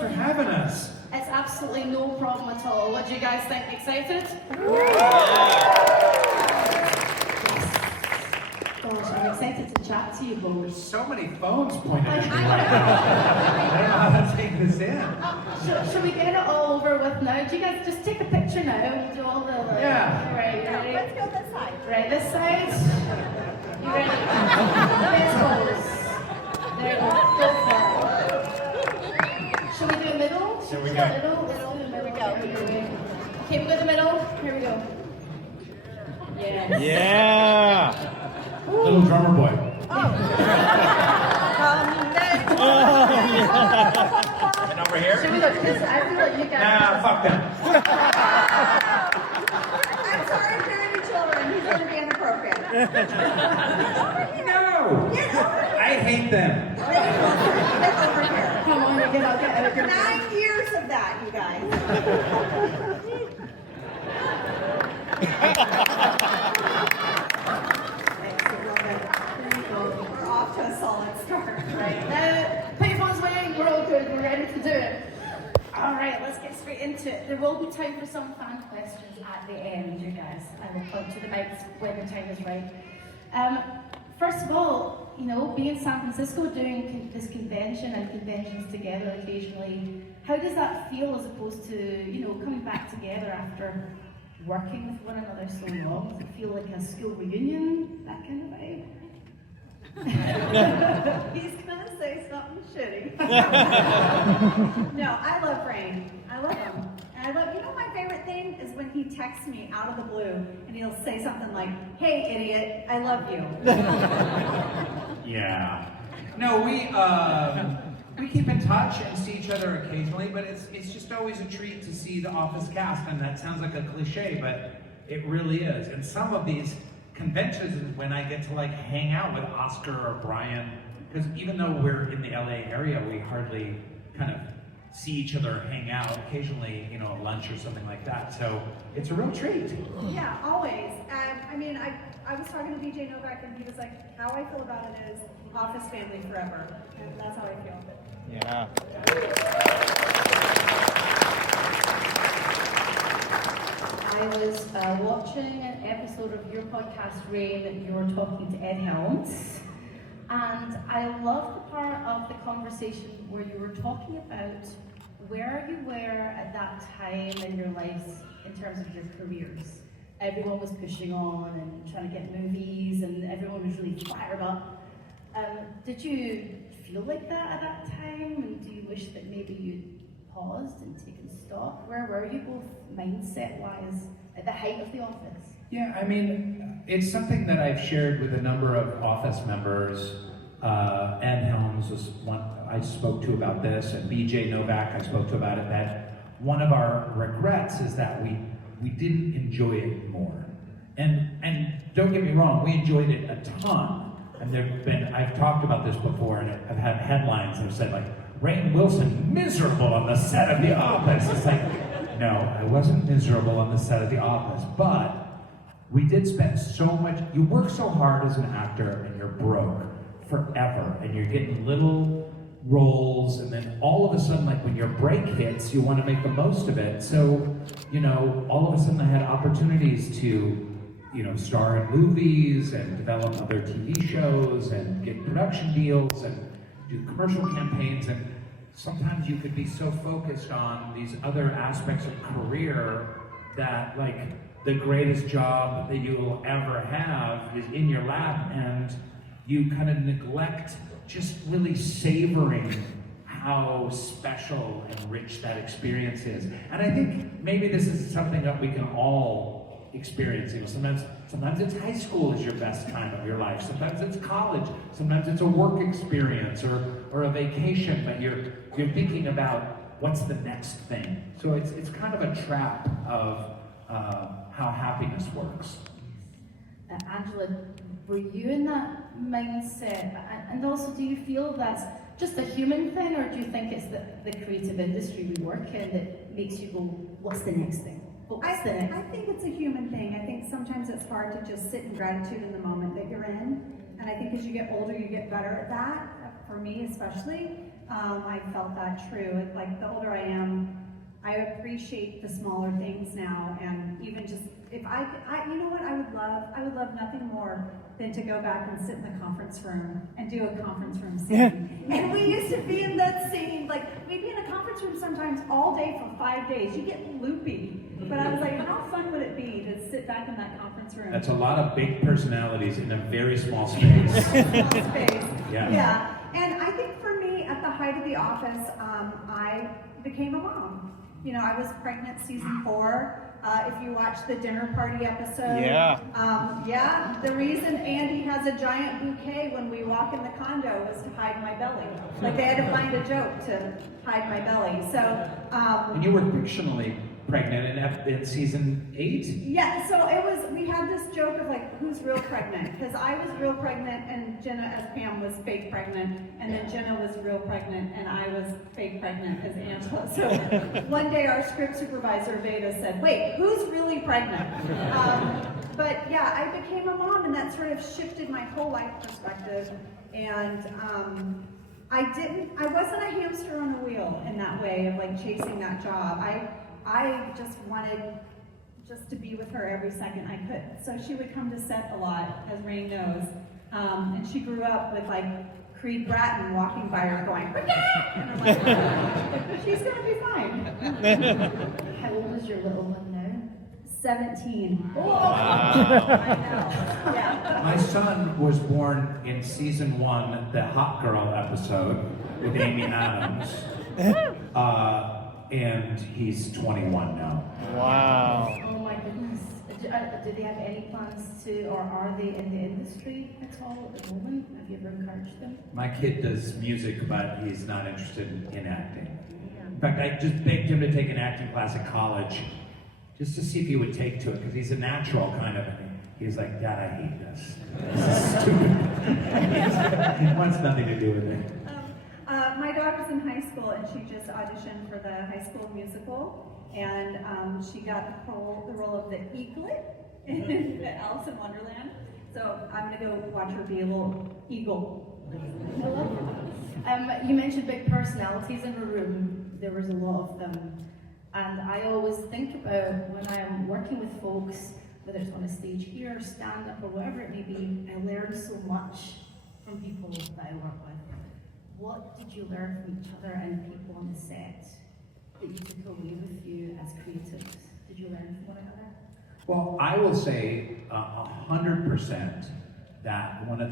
for having us. It's absolutely no problem at all. What do you guys think? Excited? Gosh, I'm excited to chat to you both. There's so many phones pointed at me. I I don't know how to take this in. Should we get it all over with now? Do you guys just take a picture now? We'll do all the... Yeah. Right, you ready? Let's go this side. Right, this side. You ready? Let's pose. There you go. Go for it. Should we do a middle? There we Should go. Middle? Let's do the middle. Okay, we go the middle. Here we go. Yes. Yeah! Little drummer boy. And over here? Should we look? Because I feel like you guys... Nah, fuck them. I'm sorry if there are any children. He's going to be inappropriate. No! I hate them. Get over here. Come on, you get out, get out. 9 years of that, you guys. We're off to a solid start. Right, now, put your phones away, we're all good, we're ready to do it. Alright, let's get straight into it. There will be time for some fan questions at the end, you guys. I will point to the mics when the time is right. First of all, you know, being in San Francisco, doing this convention and conventions together occasionally, how does that feel as opposed to, you know, coming back together after working with one another so long? Does it feel like a school reunion, that kind of vibe? He's gonna say something shitty. No, I love Rainn. I love him. And I love, you know, my favorite thing is when he texts me out of the blue and he'll say something like, "Hey, idiot, I love you." Yeah. No, we keep in touch and see each other occasionally, but it's just always a treat to see the Office cast, and that sounds like a cliche, but it really is. And some of these conventions is when I get to like hang out with Oscar or Brian, because even though we're in the LA area, we hardly kind of see each other hang out. Occasionally, you know, lunch or something like that. So it's a real treat. Yeah, always. And I mean, I was talking to BJ Novak and he was like, how I feel about it is Office family forever. And that's how I feel. Yeah. I was watching an episode of your podcast, Rainn, and you were talking to Ed Helms. And I loved the part of the conversation where you were talking about where you were at that time in your lives in terms of your careers. Everyone was pushing on and trying to get movies, and everyone was really fired up. Did you feel like that at that time? And do you wish that maybe you'd paused and taken stock? Where were you both mindset-wise at the height of The Office? Yeah, I mean, it's something that I've shared with a number of Office members. Ed Helms was one I spoke to about this, and BJ Novak I spoke to about it, that one of our regrets is that we didn't enjoy it more. And don't get me wrong, we enjoyed it a ton. And I've talked about this before, and I've had headlines that have said like, Rainn Wilson miserable on the set of The Office. It's like, no, I wasn't miserable on the set of The Office, but we did spend so much, you work so hard as an actor and you're broke forever, and you're getting little roles, and then all of a sudden, like when your break hits, you want to make the most of it. So, you know, all of a sudden I had opportunities to, you know, star in movies and develop other TV shows and get production deals and do commercial campaigns, and sometimes you could be so focused on these other aspects of career that like the greatest job that you will ever have is in your lap, and you kind of neglect just really savoring how special and rich that experience is. And I think maybe this is something that we can all experience. You know, sometimes it's high school is your best time of your life. Sometimes it's college. Sometimes it's a work experience or a vacation, but you're thinking about what's the next thing. So it's kind of a trap of how happiness works. Angela, were you in that mindset? And also, do you feel that's just a human thing, or do you think it's the creative industry we work in that makes you go, what's the next thing? I think it's a human thing. I think sometimes it's hard to just sit in gratitude in the moment that you're in. And I think as you get older, you get better at that, for me especially. I felt that true. It's like the older I am, I appreciate the smaller things now, and even just if I you know what I would love nothing more than to go back and sit in the conference room and do a conference room scene. And we used to be in that scene, like we'd be in a conference room sometimes all day for 5 days. You get loopy. But I was like, how fun would it be to sit back in that conference room? That's a lot of big personalities in a very small space. Small space. Yeah. And I think for me, at the height of The Office, I became a mom. You know, I was pregnant season 4. If you watch the dinner party episode, the reason Andy has a giant bouquet when we walk in the condo was to hide my belly. Like they had to find a joke to hide my belly. So, and you were fictionally pregnant in season 8? Yeah, so it was, we had this joke of like, who's real pregnant? Because I was real pregnant and Jenna as Pam was fake pregnant, and then Jenna was real pregnant and I was fake pregnant as Angela. So one day our script supervisor, Veda, said, wait, who's really pregnant? But yeah, I became a mom, and that sort of shifted my whole life perspective. And I wasn't a hamster on a wheel in that way of like chasing that job. I just wanted just to be with her every second I could. So she would come to set a lot, as Rainn knows. And she grew up with like Creed Bratton walking by her going, and I'm like, she's gonna be fine. How old is your little one now? 17. Oh. I know. Yeah. My son was born in season 1, the Hot Girl episode with Amy Adams. And he's 21 now. Wow. Oh my goodness. Do they have any plans to, or are they in the industry at all at the moment? Have you ever encouraged them? My kid does music, but he's not interested in acting. In fact, I just begged him to take an acting class at college, just to see if he would take to it, because he's a natural kind of thing. He's like, Dad, I hate this. This is stupid. He wants nothing to do with it. My daughter's in high school, and she just auditioned for the high school musical, and she got the role of the eaglet in Alice in Wonderland. So I'm gonna go watch her be a little eagle. You mentioned big personalities in a room. There was a lot of them, and I always think about when I am working with folks, whether it's on a stage here, stand up, or whatever it may be. I learn so much from people that I work with. What did you learn from each other and people on the set that you took away with you as creatives? Did you learn from one another? Well, I will say 100% that one of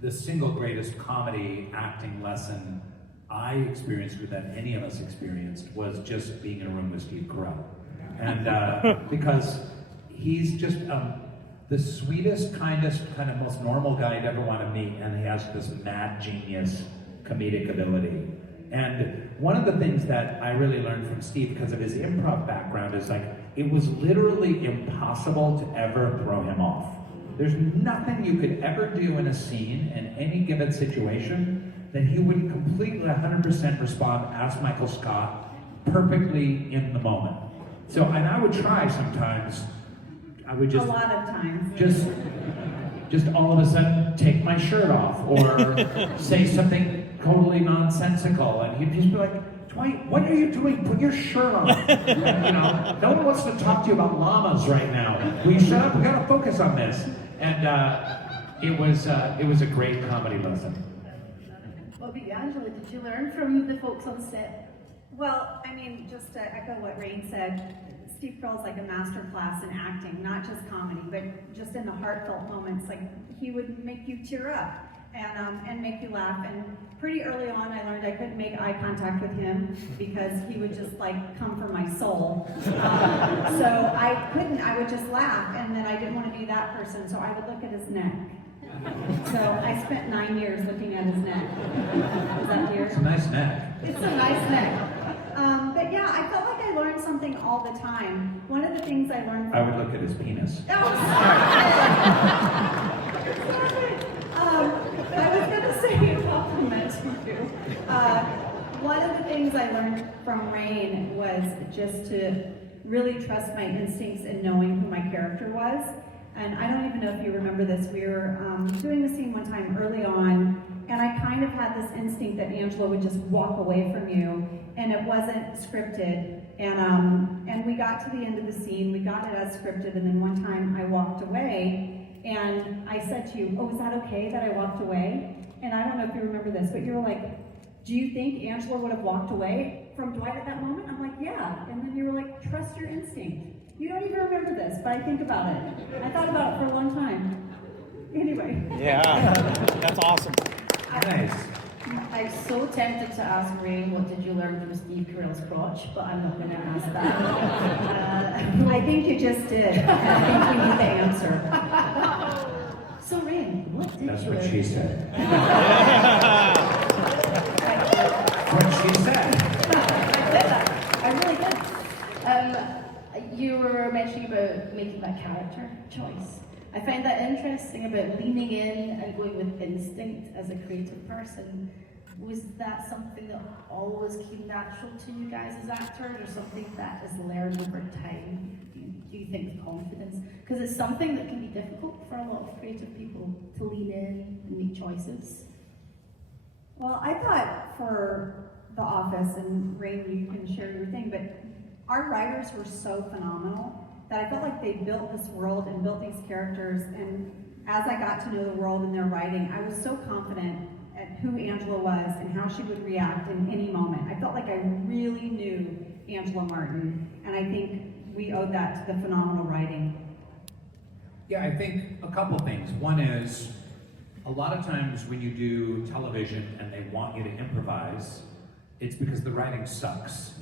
the single greatest comedy acting lesson I experienced, or that any of us experienced, was just being in a room with Steve Carell. And because he's just the sweetest, kindest, kind of most normal guy I'd ever want to meet, and he has this mad genius comedic ability. And one of the things that I really learned from Steve, because of his improv background, is like, it was literally impossible to ever throw him off. There's nothing you could ever do in a scene, in any given situation, that he wouldn't completely 100% respond as Michael Scott, perfectly in the moment. So, and I would try sometimes, I would just— A lot of times. Just all of a sudden take my shirt off, or say something totally nonsensical, and he'd just be like, Dwight, what are you doing? Put your shirt on. You know, no one wants to talk to you about llamas right now. Will you shut up? We gotta focus on this. And it was a great comedy lesson. What about you, Angela? Did you learn from the folks on set? Well, I mean, just to echo what Rainn said, Steve Carell's like a master class in acting, not just comedy, but just in the heartfelt moments. Like, he would make you tear up and make you laugh. And pretty early on, I learned I couldn't make eye contact with him because he would just like come for my soul. So I couldn't. I would just laugh, and then I didn't want to be that person. So I would look at his neck. So I spent 9 years looking at his neck. Is that here? It's a nice neck. It's a nice neck. But yeah, I felt like I learned something all the time. One of the things I learned I would look at his penis. I was going to say a compliment to you. One of the things I learned from Rainn was just to really trust my instincts in knowing who my character was. And I don't even know if you remember this. We were doing the scene one time early on, and I kind of had this instinct that Angela would just walk away from you, and it wasn't scripted. And we got to the end of the scene, we got it as scripted, and then one time I walked away, and I said to you, oh, is that okay that I walked away? And I don't know if you remember this, but you were like, do you think Angela would have walked away from Dwight at that moment? I'm like, yeah. And then you were like, trust your instinct. You don't even remember this, but I think about it. I thought about it for a long time. Anyway. Yeah, that's awesome. Nice. I'm so tempted to ask Rainn, what did you learn from Steve Carell's crotch? But I'm not going to ask that. I think you just did. I think we need the answer. So Rainn, what did That's you what learn? she said. What she said. I did that. I really did. You were mentioning about making that character choice. I find that interesting about leaning in and going with instinct as a creative person. Was that something that always came natural to you guys as actors, or something that is learned over time? Do you think confidence? Because it's something that can be difficult for a lot of creative people to lean in and make choices. Well, I thought for The Office, and Rainn, you can share your thing, but our writers were so phenomenal that I felt like they built this world and built these characters, and as I got to know the world in their writing, I was so confident at who Angela was and how she would react in any moment. I felt like I really knew Angela Martin, and I think we owed that to the phenomenal writing. Yeah, I think a couple things. One is, a lot of times when you do television and they want you to improvise, it's because the writing sucks.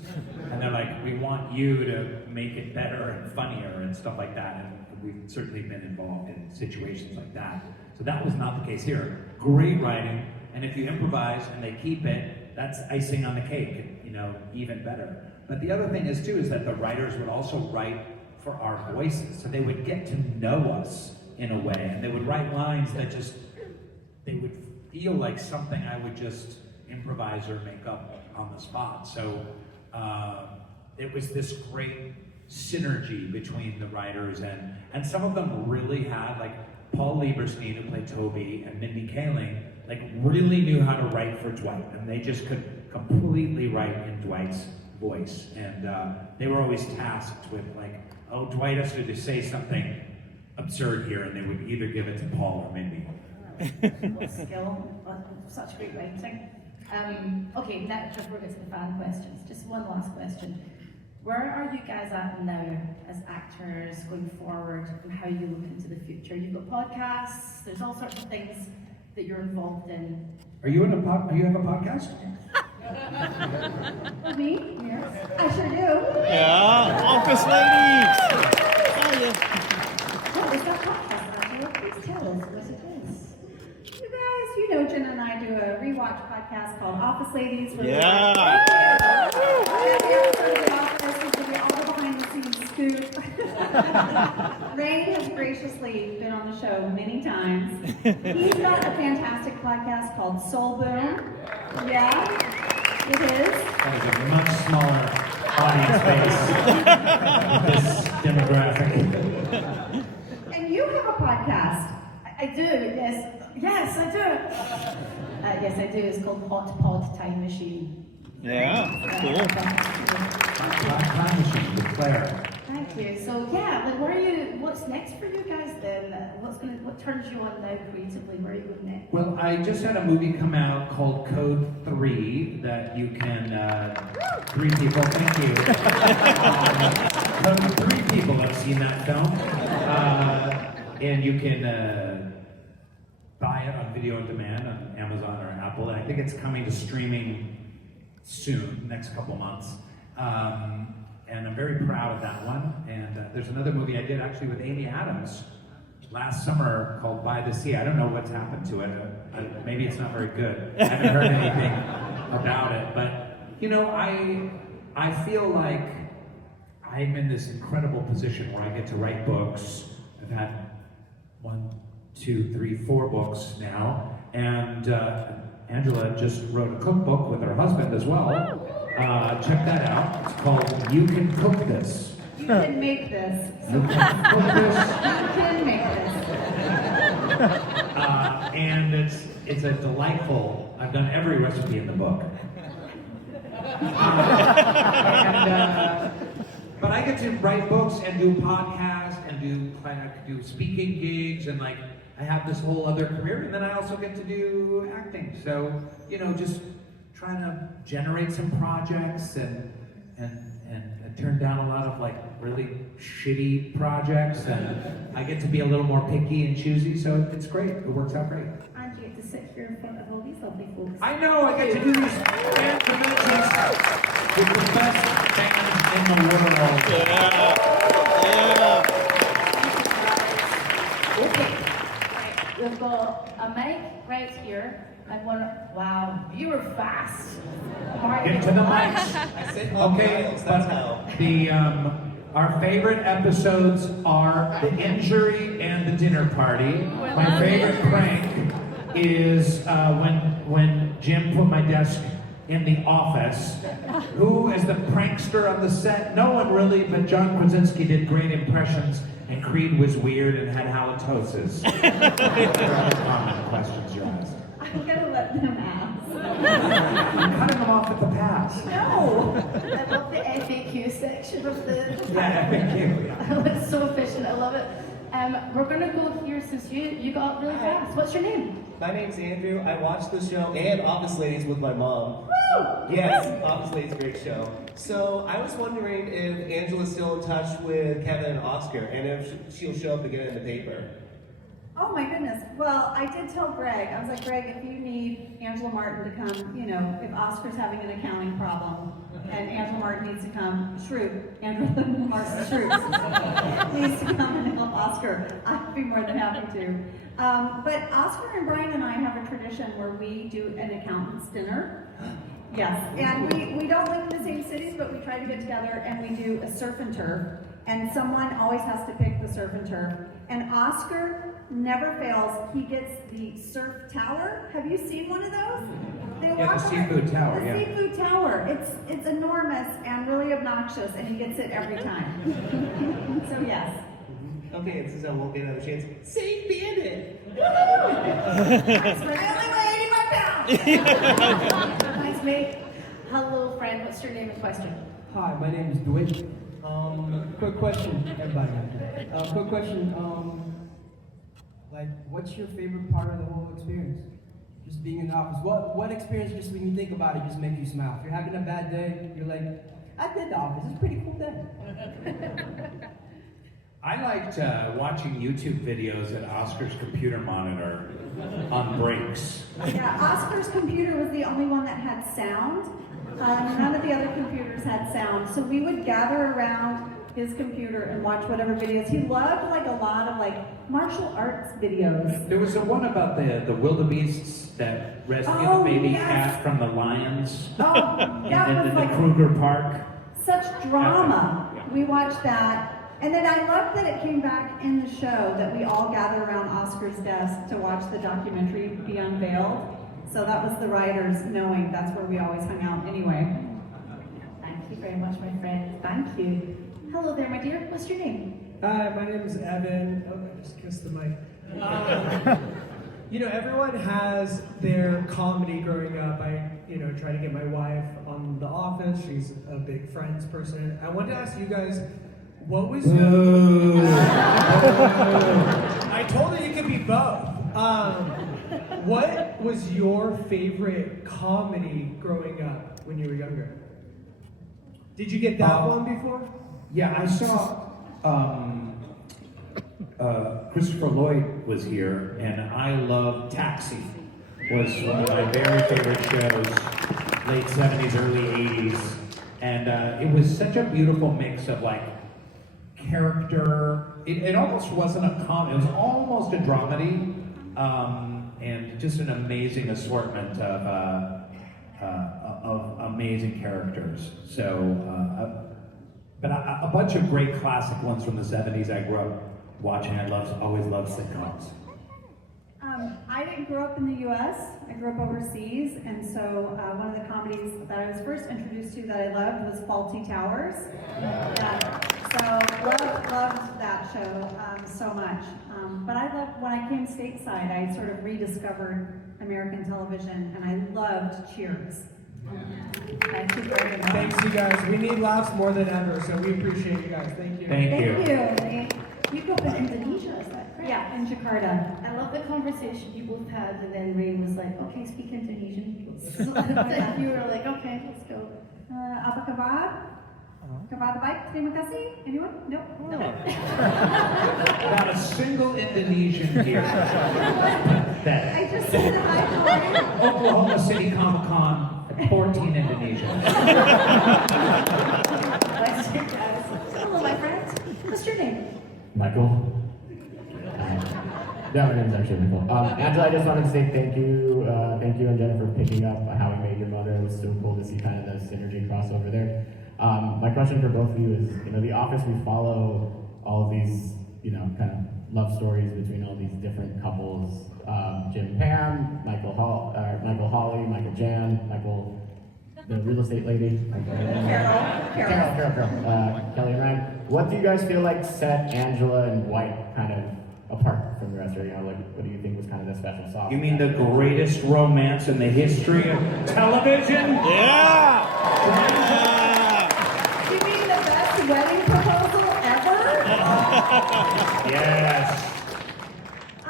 And they're like, we want you to make it better and funnier and stuff like that. And we've certainly been involved in situations like that. So that was not the case here. Great writing, and if you improvise and they keep it, that's icing on the cake, you know, even better. But the other thing is too, is that the writers would also write for our voices. So they would get to know us in a way, and they would write lines that just, they would feel like something I would just improvise or make up on the spot. So it was this great synergy between the writers, and some of them really had, like Paul Lieberstein, who played Toby, and Mindy Kaling, like really knew how to write for Dwight, and they just could completely write in Dwight's voice. And they were always tasked with like, oh, Dwight has to just say something absurd here, and they would either give it to Paul or Mindy. What skill, such great writing. Okay, now before we get to the fan questions, just one last question. Where are you guys at now as actors going forward, and how you look into the future? You've got podcasts, there's all sorts of things that you're involved in. Are you in a do you have a podcast? Me? Yes. I sure do. Yeah, Office Ladies. Oh, yeah. What is that podcast, Angela? Please tell us what it is. You guys, you know Jenna and I do a rewatch podcast called Office Ladies. Where Yeah. every episode of The Office, we give you all the behind the scenes scoop. Rainn has graciously been on the show many times. He's got a fantastic podcast called Soul Boom. Yeah, it is. That is a much smaller audience base. This demographic. And you have a podcast. I do, yes. Yes, I do. Yes, I do. It's called Hot Pod Time Machine. Yeah, cool. Time machine with Claire. Thank you. So yeah, like where are you? What's next for you guys then? What turns you on now creatively? Where are you going next? Well, I just had a movie come out called Code 3 that you can, 3 people, thank you. Code 3 people have seen that film. And you can buy it on video on demand on Amazon or Apple. And I think it's coming to streaming soon, next couple months. And I'm very proud of that one. And there's another movie I did actually with Amy Adams last summer called By the Sea. I don't know what's happened to it. Maybe it's not very good. I haven't heard anything about it. But, you know, I feel like I'm in this incredible position where I get to write books. I've had 1, 2, 3, 4 books now. And Angela just wrote a cookbook with her husband as well. Check that out. It's called You Can Cook This. You can make this. You can cook this. You can make this. And it's a delightful. I've done every recipe in the book. But I get to write books and do podcasts and do speaking gigs and like I have this whole other career, and then I also get to do acting. So just trying to generate some projects and turn down a lot of like really shitty projects, and I get to be a little more picky and choosy. So it's great. It works out great. And you get to sit here in front of all these lovely folks. I know, I get to do these fan conventions with the best fans in the world. Okay, right, we've got a mic right here, and one, wow, you were fast. Get to the mics. Okay, but our favorite episodes are the injury and the dinner party. My favorite prank is when Jim put my desk in the office. Who is the prankster on the set? No one really, but John Krasinski did great impressions, and Creed was weird and had halitosis. There are other common questions you asked. I'm gonna let them ask. I'm cutting them off at the pass. No! I love the FAQ section of the... Yeah, FAQ, yeah. It's so efficient, I love it. We're gonna go here since you got really fast. What's your name? My name's Andrew. I watched the show and Office Ladies with my mom. Woo! Yes, Office Ladies, great show. So I was wondering if Angela's still in touch with Kevin and Oscar, and if she'll show up again in the paper. Oh my goodness. Well, I did tell Greg, I was like, Greg, if you need Angela Martin to come, if Oscar's having an accounting problem and Angela Martin needs to come, Angela Martin Schrute needs to come and help Oscar, I'd be more than happy to. But Oscar and Brian and I have a tradition where we do an accountant's dinner. Yes, and we don't live in the same cities, but we try to get together and we do a surf and turf. And someone always has to pick the surf and turf. And Oscar never fails. He gets the surf tower. Have you seen one of those? They Yeah, walk the seafood tower, The yeah. seafood tower. It's enormous and really obnoxious, and he gets it every time. So yes. Okay, and since I won't get another chance, save Bandit! That's my only way, 85 pounds. Nice mate. Hello friend, what's your name and question? Hi, my name is Dwight. Quick question, everybody. Quick question. What's your favorite part of the whole experience? Just being in the office. What experience, just when you think about it, just makes you smile? If you're having a bad day, you're like, I did the office. It's a pretty cool day. I liked watching YouTube videos at Oscar's computer monitor on breaks. Yeah, Oscar's computer was the only one that had sound. None of the other computers had sound. So we would gather around his computer and watch whatever videos. He loved a lot of martial arts videos. There was the one about the wildebeests that rescued the baby cat from the lions Oh, that in was the Kruger Park. such drama. Yeah. We watched that. And then I loved that it came back in the show that we all gather around Oscar's desk to watch the documentary be unveiled. So that was the writers knowing that's where we always hung out anyway. Thank you very much, my friend. Thank you. Hello there, my dear. What's your name? Hi, my name is Evan. Oh, I just kissed the mic. Everyone has their comedy growing up. I, try to get my wife on The Office. She's a big Friends person. I wanted to ask you guys, what was your... I told her you could be both. What was your favorite comedy growing up when you were younger? Did you get that one before? Yeah, I saw Christopher Lloyd was here, and I Love Taxi was one of my very favorite shows, late 70s, early 80s. And it was such a beautiful mix of character. It almost wasn't a comedy, it was almost a dramedy, and just an amazing assortment of amazing characters. So, but a bunch of great classic ones from the 70s I grew up watching. I always loved sitcoms. I didn't grow up in the U.S. I grew up overseas, and so one of the comedies that I was was first introduced to that I loved was Faulty Towers. Yeah. So loved that show so much. But I loved, when I came stateside, I sort of rediscovered American television, and I loved Cheers. Thank you very much. Thanks, you guys. We need laughs more than ever, so we appreciate you guys. Thank you. Thank you. Thank you. You grew up in Indonesia, is that correct? Yeah, in Jakarta. I love the conversation you both had, and then Rainn was like, okay, speak Indonesian. So you were like, okay, let's go. Apa kabar? Kabar baik, terima kasih. Anyone? No? No. Not a single Indonesian here. That I just said hi, how are you? Oklahoma City Comic Con, 14 Indonesians. Hello, my friends. What's your name? Michael? Yeah, my name is actually Michael. Angela, I just wanted to say thank you and Jen for picking up How I Met Your Mother. It was so cool to see kind of the synergy crossover there. My question for both of you is, The Office, we follow all of these, kind of love stories between all these different couples. Jim Pam, Michael Holly, Michael Jan, Michael, the real estate lady. Carol. Kelly and Ryan. What do you guys feel like set Angela and Dwight kind of apart from the rest of her? What do you think was kind of the special sauce? You mean the greatest romance in the history of television? Yeah! You mean the best wedding proposal ever? Yes. I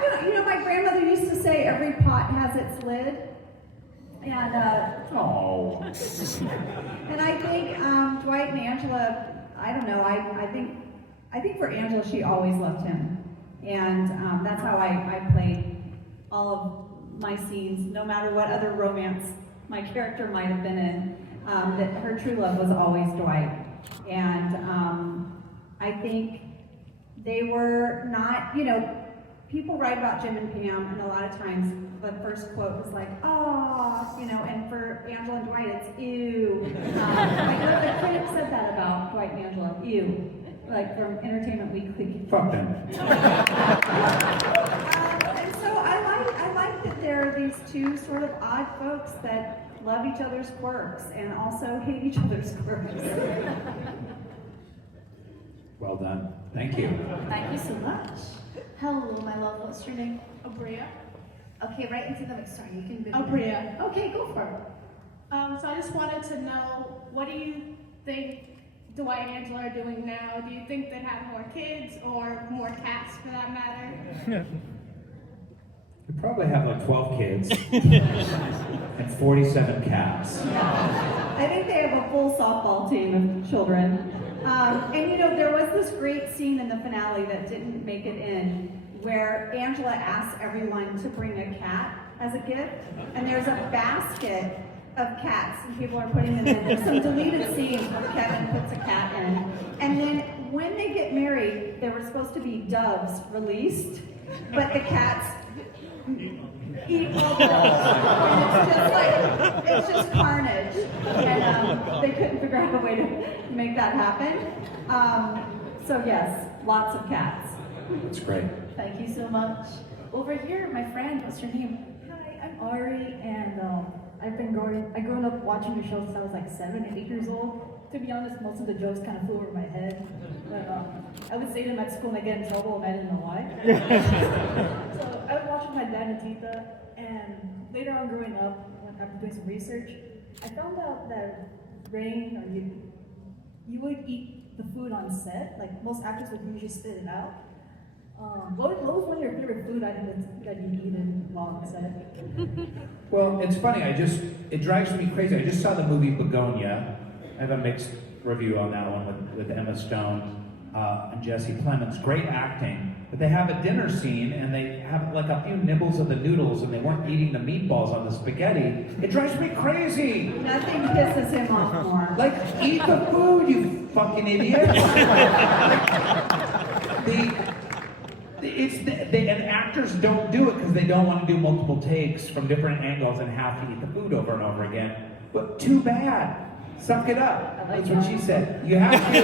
don't, my grandmother used to say every pot has its lid. And, Oh. and I think Dwight and Angela, I don't know, I think for Angela, she always loved him. And that's how I played all of my scenes, no matter what other romance my character might have been in, that her true love was always Dwight. And I think they were not, people write about Jim and Pam, and a lot of times the first quote was like, oh, and for Angela and Dwight, it's ew. I know the critic said that about Dwight and Angela, ew. Like from Entertainment Weekly. Fuck them. And so I like that there are these two sort of odd folks that love each other's quirks and also hate each other's quirks. Well done. Thank you. Thank you so much. Hello, my love. What's your name? Abria. Okay, right into the mix. Sorry, you can. Abria. Okay, go for it. So I just wanted to know, what do you think Dwight and Angela are doing now? Do you think they'd have more kids or more cats for that matter? We probably have like 12 kids and 47 cats. I think they have a full softball team of children. And there was this great scene in the finale that didn't make it in, where Angela asks everyone to bring a cat as a gift, and there's a basket of cats, and people are putting them in. There's some deleted scenes where Kevin puts a cat in. And then when they get married, there were supposed to be doves released, but the cats eat all the doves. And it's just carnage. And they couldn't figure out a way to make that happen. So yes, lots of cats. That's great. Thank you so much. Over here, my friend. What's your name? Hi, I'm Ari, and I grew up watching the show since I was like 7 and 8 years old. To be honest, most of the jokes kind of flew over my head, but I would say them at school and I get in trouble, and I didn't know why. So I would watch with my dad and Tita, and later on growing up, after doing some research, I found out that Rainn, or you would eat the food on set. Like most actors would usually spit it out. What was one of your favorite food items that you eaten while on set? Well, it's funny, it drives me crazy. I just saw the movie Begonia. I have a mixed review on that one with Emma Stone and Jesse Plemons. Great acting. But they have a dinner scene and they have like a few nibbles of the noodles and they weren't eating the meatballs on the spaghetti. It drives me crazy. Nothing pisses him off more. Like, eat the food, you fucking idiot. And actors don't do it because they don't want to do multiple takes from different angles and have to eat the food over and over again. But too bad. Suck it up. That's what she said. You have to.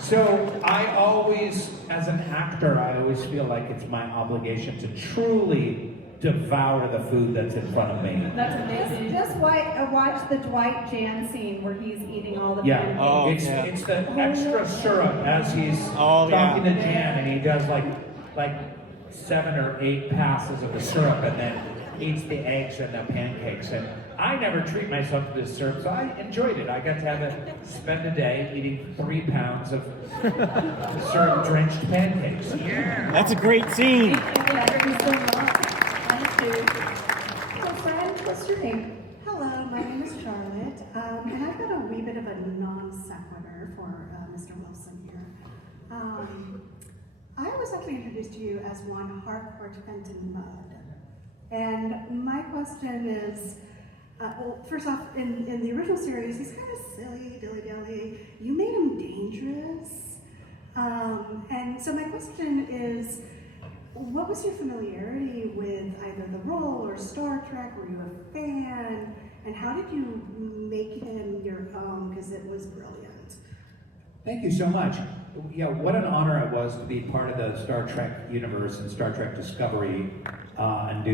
So I always, as an actor, I always feel like it's my obligation to truly devour the food that's in front of me. That's amazing. Just just watch the Dwight Jan scene where he's eating all the Yeah, pancakes. it's the extra syrup as he's talking to Jan, and he does like 7 or 8 passes of the syrup, and then eats the eggs and the pancakes. And I never treat myself to this syrup, so I enjoyed it. I got to spend a day eating 3 pounds of syrup-drenched pancakes. Yeah, That's a great scene. Thank you so much. Thank you. So, friend, what's your name? Hello, my name is Charlotte, and I've got a wee bit of a non sequitur for Mr. Wilson here. I was actually introduced to you as one hardcore Fenton Mud, and my question is, well, first off, in the original series, he's kind of silly, dilly-dilly. You made him dangerous, and so my question is, what was your familiarity with either the role or Star Trek? Were you a fan? And how did you make him your own? Because it was brilliant. Thank you so much. Yeah, what an honor it was to be part of the Star Trek universe and Star Trek Discovery and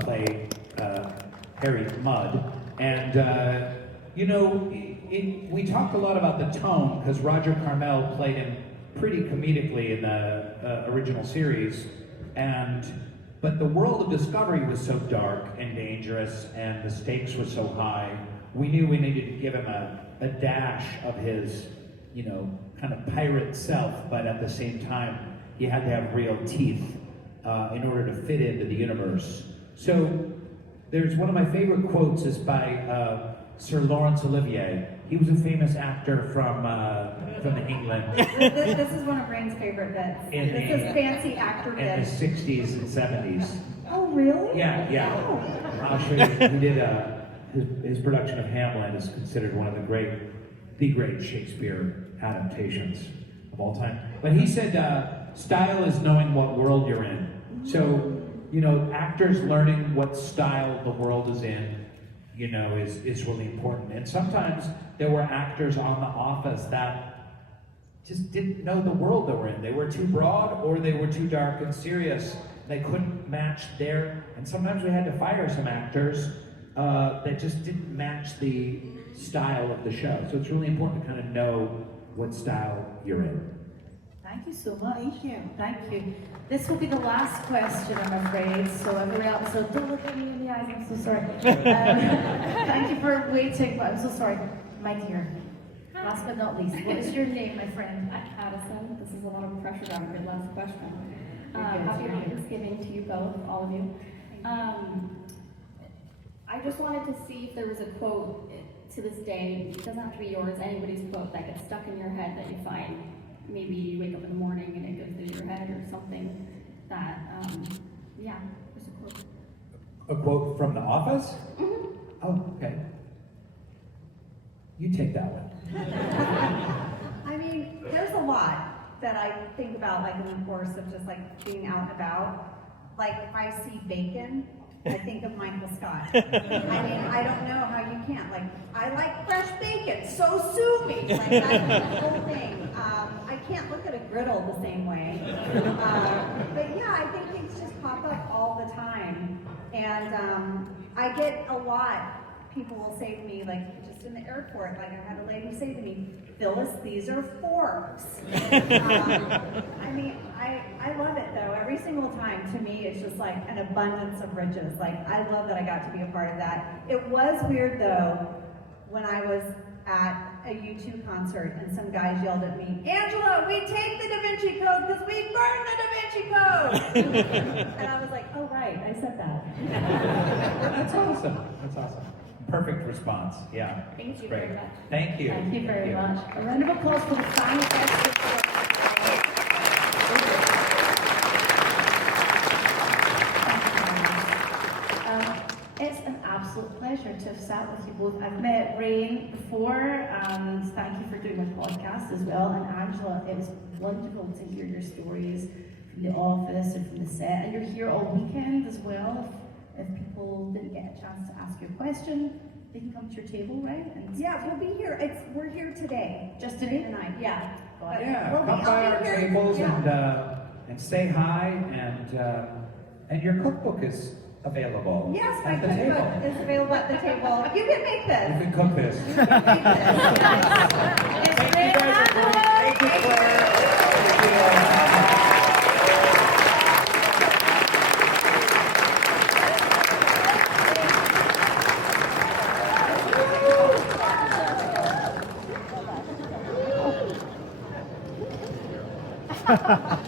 play Harry Mudd. And, we talked a lot about the tone because Roger Carmel played him pretty comedically in the original series. But the world of Discovery was so dark and dangerous, and the stakes were so high. We knew we needed to give him a dash of his, kind of pirate self, but at the same time, he had to have real teeth in order to fit into the universe. So there's one of my favorite quotes is by Sir Laurence Olivier. He was a famous actor from England. This is one of Rainn's favorite bits. This is fancy actor in bits. the 60s and 70s. Oh, really? Yeah. Oh. I'll show you. He did his production of Hamlet is considered one of the great Shakespeare adaptations of all time. But he said, style is knowing what world you're in. So, actors learning what style the world is in, is really important. And sometimes there were actors on The Office that just didn't know the world they were in. They were too broad or they were too dark and serious. They couldn't match and sometimes we had to fire some actors that just didn't match the style of the show. So it's really important to kind of know what style you're in. Thank you so much. Thank you. Thank you. This will be the last question, I'm afraid. So everybody else, don't look at me in the eyes. I'm so sorry. Thank you for waiting, but I'm so sorry. My dear, last but not least, what is your name, my friend? Addison, this is a lot of pressure on your last question. Happy Thanksgiving to you both, all of you. I just wanted to see if there was a quote to this day, it doesn't have to be yours, anybody's quote that gets stuck in your head that you find. Maybe you wake up in the morning and it goes through your head or something that, there's a quote. A quote from The Office? Mm-hmm. Oh, okay. You take that one. I mean, there's a lot that I think about, like in the course of just like being out and about. Like if I see bacon, I think of Michael Scott. I mean, I don't know how you can't. Like, I like fresh bacon, so sue me. Like, that's the whole thing. I can't look at a griddle the same way. But yeah, I think things just pop up all the time. And I get a lot. People will say to me, like, just in the airport, like I had a lady say to me, Phyllis, these are forks. I mean, I love it though. Every single time, to me, it's just like an abundance of riches. Like, I love that I got to be a part of that. It was weird though, when I was at a U2 concert and some guys yelled at me, Angela, we take the Da Vinci Code because we burn the Da Vinci Code. And I was like, oh right, I said that. That's awesome. That's awesome. Perfect response. Yeah. Thank you Great. very much. Thank you. Thank you very much. A round of applause for the final question. It's an absolute pleasure to have sat with you both. I've met Rainn before, and thank you for doing the podcast as well. And Angela, it was wonderful to hear your stories from the office and from the set. And you're here all weekend as well. If people didn't get a chance to ask you a question, they can come to your table, right? And Yeah, we'll be here. We're here today. Just today? Tonight, yeah. Got it. Yeah, We'll be come by up our here. tables Yeah. and say hi, and your cookbook is available. Yes, my at the table. cookbook is available at the table. You can make this. You can cook this. You can make this. It's Thank you guys. Thank you, Claire. Thank you.